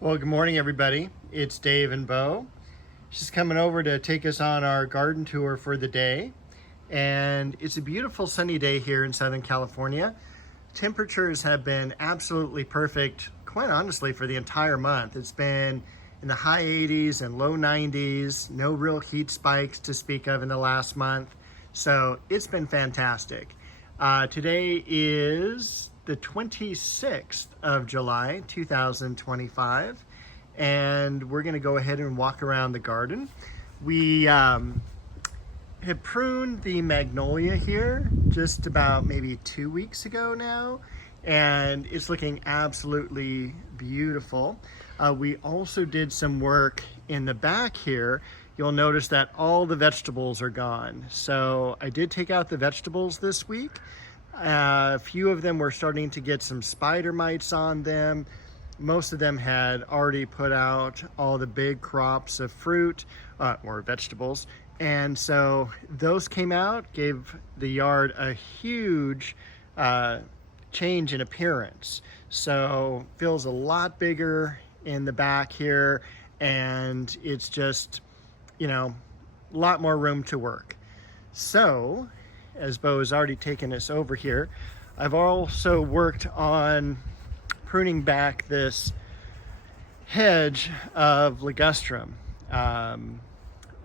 Well, good morning, everybody. It's Dave and Bo. She's coming over to take us on our garden tour for the day. And it's a beautiful sunny day here in Southern California. Temperatures have been absolutely perfect, quite honestly, for the entire month. It's been in the high 80s and low 90s, no real heat spikes to speak of in the last month. So it's been fantastic. Today is the 26th of July, 2025, and we're going to go ahead and walk around the garden. We have pruned the magnolia here just about maybe 2 weeks ago now, and it's looking absolutely beautiful. We also did some work in the back here. You'll notice that all the vegetables are gone. So I did take out the vegetables this week. A few of them were starting to get some spider mites on them. Most of them had already put out all the big crops of fruit or vegetables. And so those came out, gave the yard a huge change in appearance. So feels a lot bigger in the back here, and it's just, a lot more room to work. So, as Bo has already taken us over here, I've also worked on pruning back this hedge of ligustrum.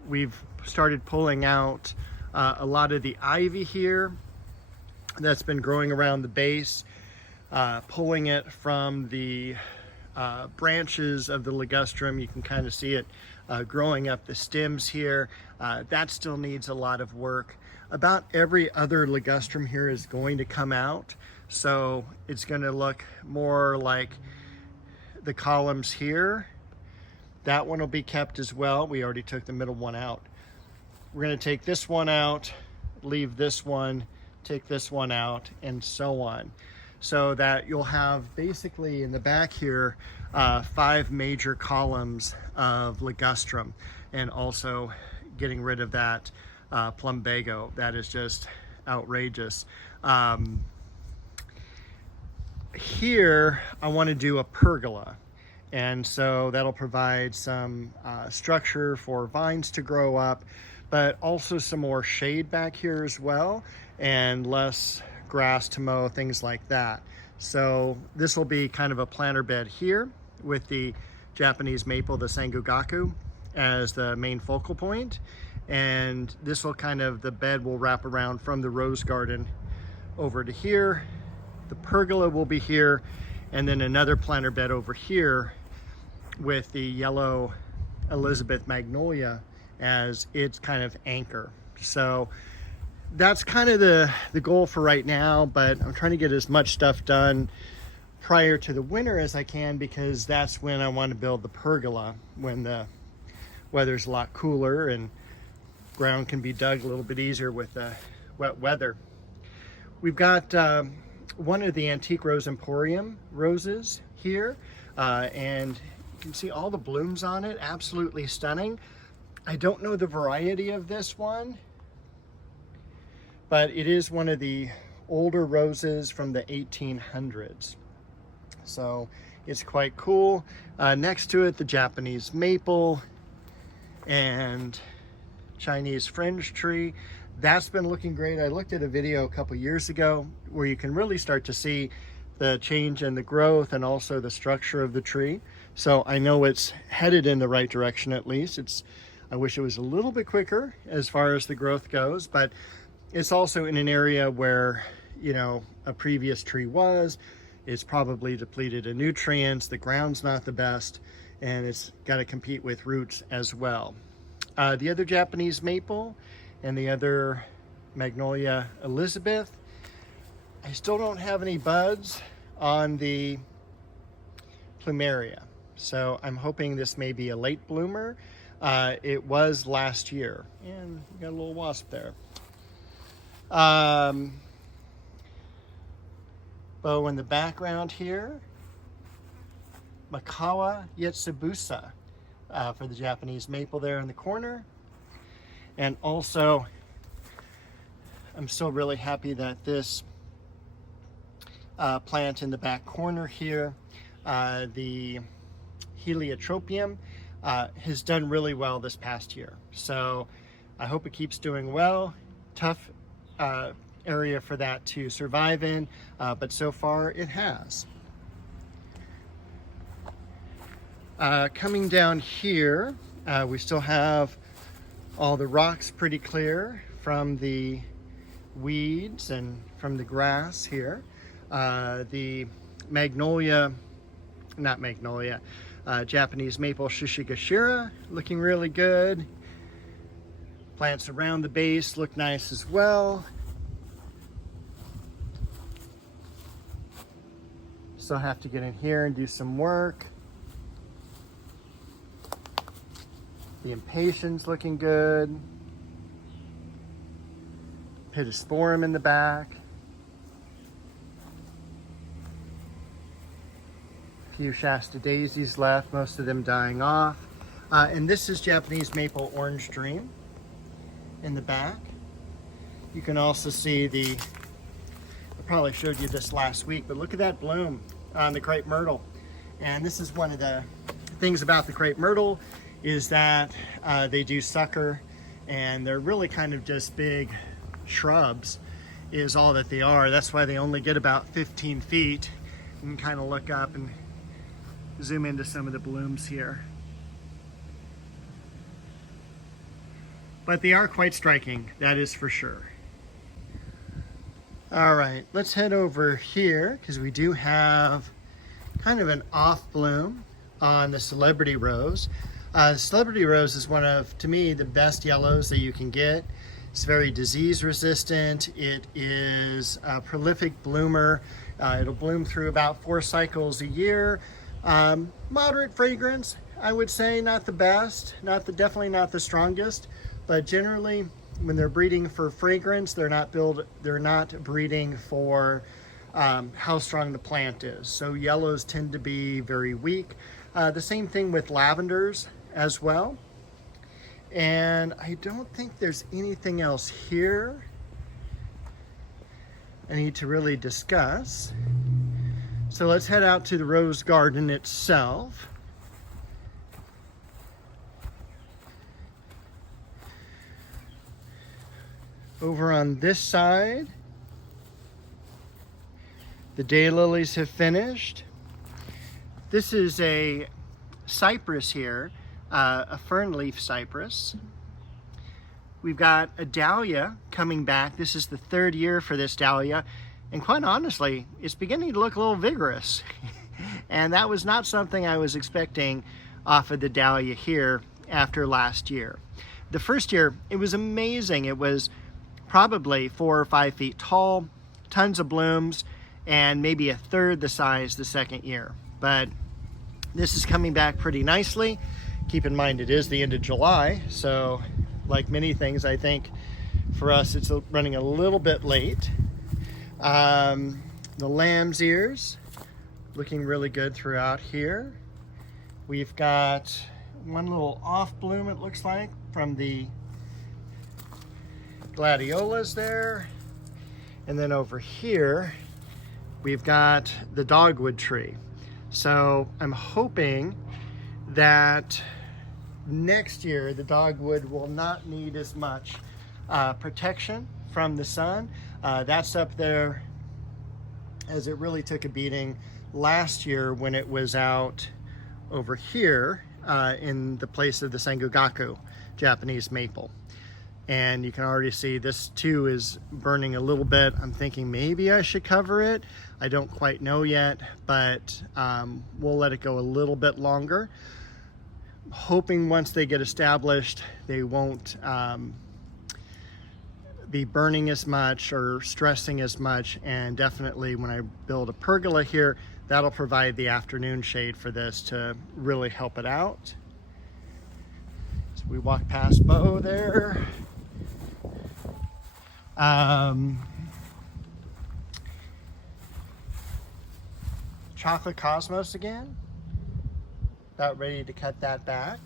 We've started pulling out a lot of the ivy here that's been growing around the base, pulling it from the branches of the ligustrum. You can kind of see it growing up the stems here. That still needs a lot of work. About every other ligustrum here is going to come out, so it's going to look more like the columns here. That one will be kept as well. We already took the middle one out. We're going to take this one out, leave this one, take this one out, and so on, so that you'll have basically in the back here 5 major columns of ligustrum, and also getting rid of that plumbago. That is just outrageous. Here I want to do a pergola, and so that'll provide some structure for vines to grow up, but also some more shade back here as well, and less grass to mow, things like that. So this will be kind of a planter bed here with the Japanese maple, the Sangogaku, as the main focal point. And this will the bed will wrap around from the rose garden over to here. The pergola will be here, and then another planter bed over here with the yellow Elizabeth magnolia as its kind of anchor. So that's kind of the goal for right now, but I'm trying to get as much stuff done prior to the winter as I can, because that's when I want to build the pergola, when the weather's a lot cooler and ground can be dug a little bit easier with the wet weather. We've got one of the Antique Rose Emporium roses here, and you can see all the blooms on it, absolutely stunning. I don't know the variety of this one, but it is one of the older roses from the 1800s. So it's quite cool. Next to it, the Japanese maple and Chinese fringe tree. That's been looking great. I looked at a video a couple years ago where you can really start to see the change in the growth and also the structure of the tree. So I know it's headed in the right direction, at least. I wish it was a little bit quicker as far as the growth goes, but it's also in an area where, a previous tree was. It's probably depleted of nutrients, the ground's not the best, and it's got to compete with roots as well. The other Japanese maple and the other Magnolia Elizabeth, I still don't have any buds on the plumeria, so I'm hoping this may be a late bloomer. It was last year, and we got a little wasp there. Bow in the background here, Makawa Yetsubusa for the Japanese maple there in the corner. And also, I'm still really happy that this plant in the back corner here, the heliotropium, has done really well this past year. So I hope it keeps doing well. Tough area for that to survive in, but so far it has. Coming down here, we still have all the rocks pretty clear from the weeds and from the grass here. The Japanese maple Shishigashira looking really good. Plants around the base look nice as well. Still have to get in here and do some work. The impatiens looking good. Pittosporum in the back. A few Shasta daisies left, most of them dying off. And this is Japanese maple orange dream in the back. You can also see I probably showed you this last week, but look at that bloom on the crepe myrtle. And this is one of the things about the crepe myrtle is that they do sucker, and they're really kind of just big shrubs is all that they are. That's why they only get about 15 feet. You can kind of look up and zoom into some of the blooms here. But they are quite striking, that is for sure. All right, let's head over here because we do have kind of an off bloom on the Celebrity Rose. Celebrity Rose is one of, to me, the best yellows that you can get. It's very disease resistant. It is a prolific bloomer. It'll bloom through about 4 cycles a year. Moderate fragrance, I would say, not the best, definitely not the strongest, but generally when they're breeding for fragrance, they're not breeding for how strong the plant is. So yellows tend to be very weak. The same thing with lavenders as well. And I don't think there's anything else here I need to really discuss. So let's head out to the rose garden itself. Over on this side, the daylilies have finished. This is a cypress here, a fern leaf cypress. We've got a dahlia coming back. This is the 3rd year for this dahlia. And quite honestly, it's beginning to look a little vigorous. And that was not something I was expecting off of the dahlia here after last year. The first year, it was amazing. It was probably 4 or 5 feet tall, tons of blooms, and maybe a third the size the second year. But this is coming back pretty nicely. Keep in mind, it is the end of July, so like many things, I think for us, it's running a little bit late. The lamb's ears looking really good throughout here. We've got one little off bloom, it looks like, from the gladiolas there. And then over here, we've got the dogwood tree. So I'm hoping that next year the dogwood will not need as much protection from the sun. That's up there as it really took a beating last year when it was out over here in the place of the Sengogaku Japanese maple. And you can already see this too is burning a little bit. I'm thinking maybe I should cover it. I don't quite know yet, but we'll let it go a little bit longer. Hoping once they get established, they won't be burning as much or stressing as much. And definitely when I build a pergola here, that'll provide the afternoon shade for this to really help it out. So we walk past Bo there. Chocolate Cosmos again. About ready to cut that back.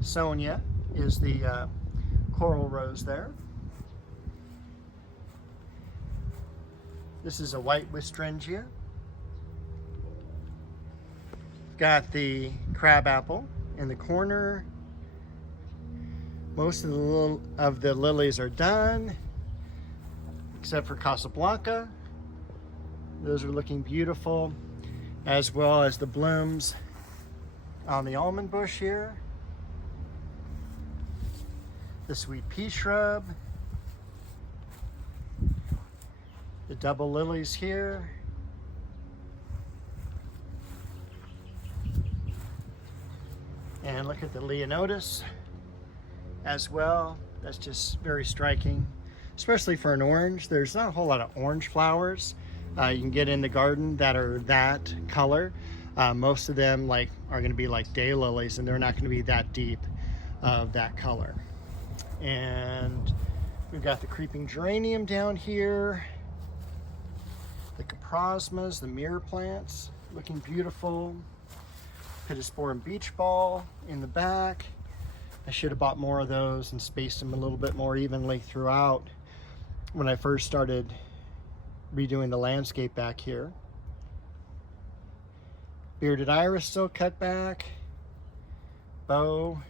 Sonia is the coral rose there. This is a white Westringia. got the crab apple in the corner. Most of the lilies are done, except for Casablanca. Those are looking beautiful, as well as the blooms on the almond bush here. The sweet pea shrub. The double lilies here. And look at the Leonotis as well. That's just very striking, especially for an orange. There's not a whole lot of orange flowers you can get in the garden that are that color. Most of them are going to be like daylilies, and they're not going to be that deep of that color. And we've got the creeping geranium down here, the coprosmas, the mirror plants, looking beautiful. Pittosporum beach ball in the back. I should have bought more of those and spaced them a little bit more evenly throughout when I first started redoing the landscape back here. Bearded iris still cut back. Bow.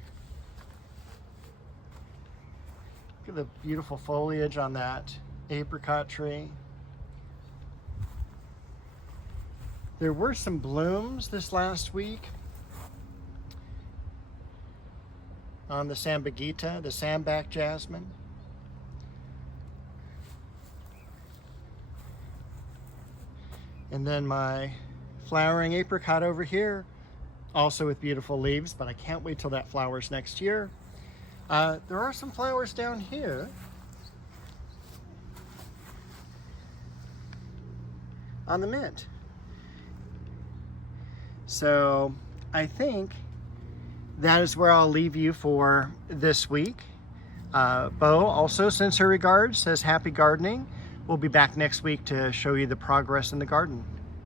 Look at the beautiful foliage on that apricot tree. There were some blooms this last week on the Sambuceta, the sandback jasmine. And then my flowering apricot over here, also with beautiful leaves, but I can't wait till that flowers next year. There are some flowers down here. On the mint. So I think that is where I'll leave you for this week. Bo also sends her regards, says happy gardening. We'll be back next week to show you the progress in the garden.